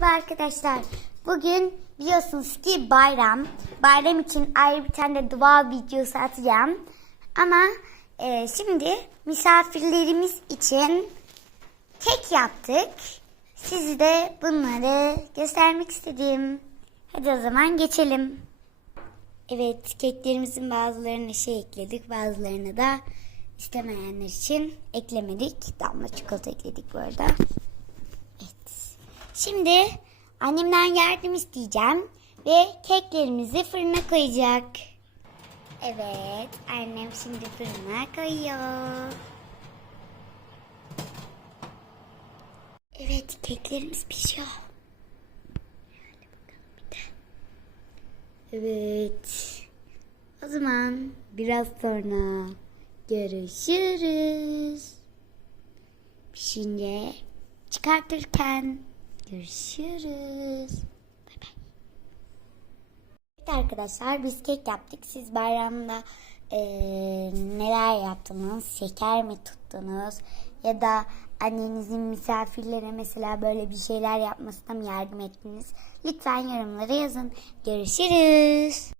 Merhaba arkadaşlar. Bugün biliyorsunuz ki bayram. Bayram için ayrı bir tane dua videosu atacağım. Ama e, şimdi misafirlerimiz için kek yaptık. Sizi de bunları göstermek istedim. Hadi o zaman geçelim. Evet keklerimizin bazılarını şey ekledik bazılarını da istemeyenler için eklemedik. Damla çikolata ekledik bu arada. Şimdi annemden yardım isteyeceğim ve keklerimizi fırına koyacak. Evet, annem şimdi fırına koyuyor. Evet, keklerimiz pişiyor. Evet. O zaman biraz sonra görüşürüz. Pişince çıkartırken görüşürüz. Bay bay. Evet arkadaşlar biz kek yaptık. Siz bayramda eee, neler yaptınız? Şeker mi tuttunuz? Ya da annenizin misafirlere mesela böyle bir şeyler yapmasına mı yardım ettiniz? Lütfen yorumlara yazın. Görüşürüz.